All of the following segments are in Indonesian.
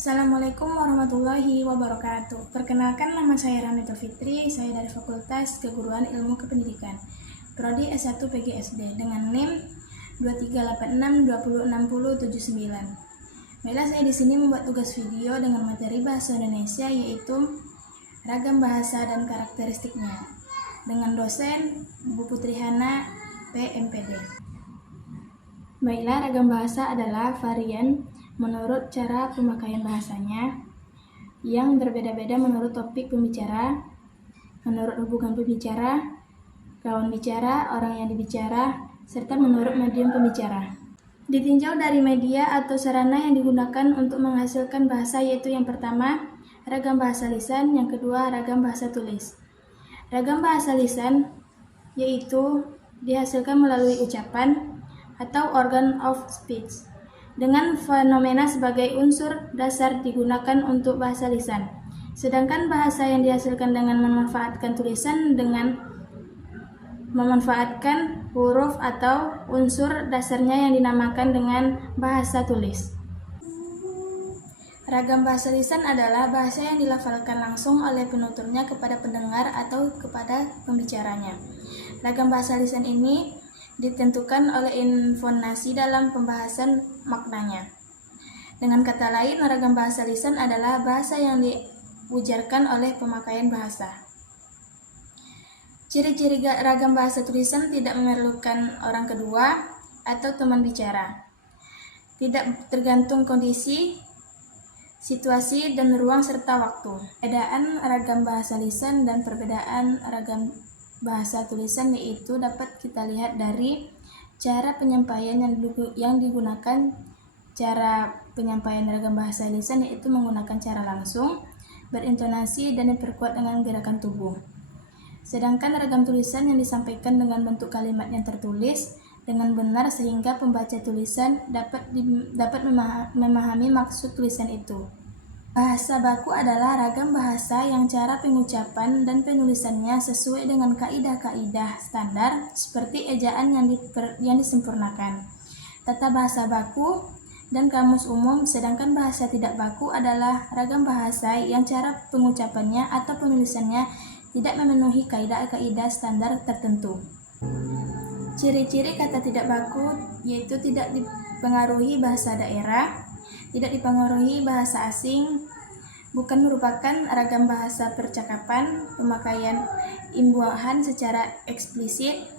Assalamualaikum warahmatullahi wabarakatuh. Perkenalkan, nama saya Ramito Fitri, saya dari Fakultas Keguruan Ilmu Kependidikan, Prodi S1 PGSD dengan NIM 2386206079. Baiklah, saya di sini membuat tugas video dengan materi bahasa Indonesia yaitu ragam bahasa dan karakteristiknya dengan dosen Bu Putri Hana, PMPD. Baiklah, ragam bahasa adalah varian menurut cara pemakaian bahasanya yang berbeda-beda menurut topik pembicara, menurut hubungan pembicara, kawan bicara, orang yang dibicara, serta menurut medium pembicara. Ditinjau dari media atau sarana yang digunakan untuk menghasilkan bahasa yaitu yang pertama, ragam bahasa lisan, yang kedua, ragam bahasa tulis. Ragam bahasa lisan yaitu dihasilkan melalui ucapan atau organ of speech dengan fenomena sebagai unsur dasar digunakan untuk bahasa lisan. Sedangkan bahasa yang dihasilkan dengan memanfaatkan tulisan dengan memanfaatkan huruf atau unsur dasarnya yang dinamakan dengan bahasa tulis. Ragam bahasa lisan adalah bahasa yang dilafalkan langsung oleh penuturnya kepada pendengar atau kepada pembicaranya. Ragam bahasa lisan ini ditentukan oleh intonasi dalam pembahasan maknanya. Dengan kata lain, ragam bahasa lisan adalah bahasa yang diujarkan oleh pemakaian bahasa. Ciri-ciri ragam bahasa tulisan tidak memerlukan orang kedua atau teman bicara. Tidak tergantung kondisi, situasi, dan ruang serta waktu. Perbedaan ragam bahasa lisan dan perbedaan ragam bahasa tulisan yaitu dapat kita lihat dari cara penyampaian yang digunakan. Cara penyampaian ragam bahasa lisan yaitu menggunakan cara langsung, berintonasi, dan diperkuat dengan gerakan tubuh. Sedangkan ragam tulisan yang disampaikan dengan bentuk kalimat yang tertulis dengan benar sehingga pembaca tulisan dapat memahami maksud tulisan itu. Bahasa baku adalah ragam bahasa yang cara pengucapan dan penulisannya sesuai dengan kaidah-kaidah standar seperti ejaan yang disempurnakan, tata bahasa baku, dan kamus umum. Sedangkan bahasa tidak baku adalah ragam bahasa yang cara pengucapannya atau penulisannya tidak memenuhi kaidah-kaidah standar tertentu. Ciri-ciri kata tidak baku yaitu tidak dipengaruhi bahasa daerah, tidak dipengaruhi bahasa asing, bukan merupakan ragam bahasa percakapan, pemakaian imbuhan secara eksplisit,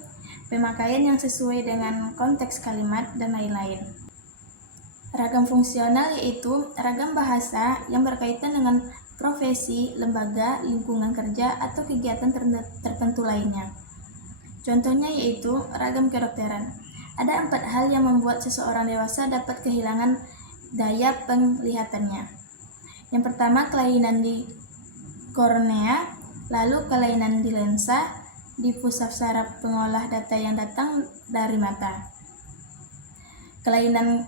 pemakaian yang sesuai dengan konteks kalimat, dan lain-lain. Ragam fungsional yaitu ragam bahasa yang berkaitan dengan profesi, lembaga, lingkungan kerja, atau kegiatan tertentu lainnya. Contohnya yaitu ragam kedokteran. Ada 4 hal yang membuat seseorang dewasa dapat kehilangan daya penglihatannya. Yang pertama, kelainan di kornea, lalu kelainan di lensa, di pusat saraf pengolah data yang datang dari mata. Kelainan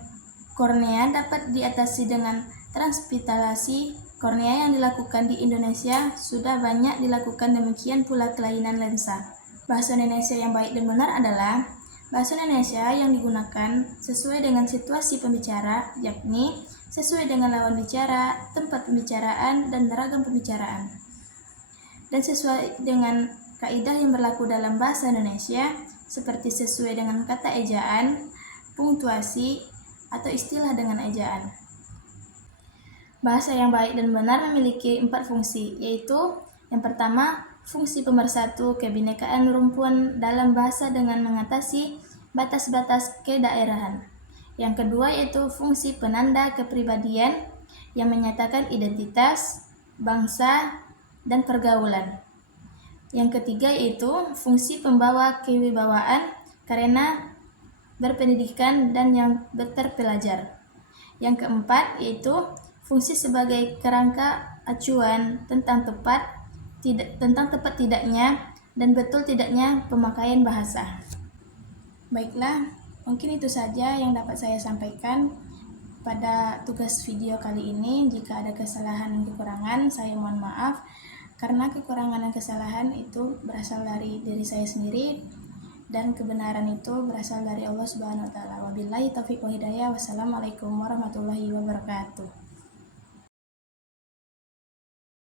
kornea dapat diatasi dengan transpitalisasi kornea yang dilakukan di Indonesia. Sudah banyak dilakukan, demikian pula kelainan lensa. Bahasa Indonesia yang baik dan benar adalah bahasa Indonesia yang digunakan sesuai dengan situasi pembicara, yakni sesuai dengan lawan bicara, tempat pembicaraan, dan ragam pembicaraan, dan sesuai dengan kaidah yang berlaku dalam bahasa Indonesia, seperti sesuai dengan kata ejaan, punktuasi, atau istilah dengan ejaan. Bahasa yang baik dan benar memiliki 4 fungsi, yaitu yang pertama, fungsi pemersatu kebinekaan rumpun dalam bahasa dengan mengatasi batas-batas kedaerahan. Yang kedua yaitu fungsi penanda kepribadian yang menyatakan identitas, bangsa, dan pergaulan. Yang ketiga yaitu fungsi pembawa kewibawaan karena berpendidikan dan yang terpelajar. Yang keempat yaitu fungsi sebagai kerangka acuan tentang tepat tidaknya dan betul tidaknya pemakaian bahasa. Baiklah, mungkin itu saja yang dapat saya sampaikan pada tugas video kali ini. Jika ada kesalahan dan kekurangan, saya mohon maaf, karena kekurangan dan kesalahan itu berasal dari diri saya sendiri dan kebenaran itu berasal dari Allah Subhanahu wa taala. Wabillahi taufiq wa hidayah. Wassalamualaikum warahmatullahi wabarakatuh.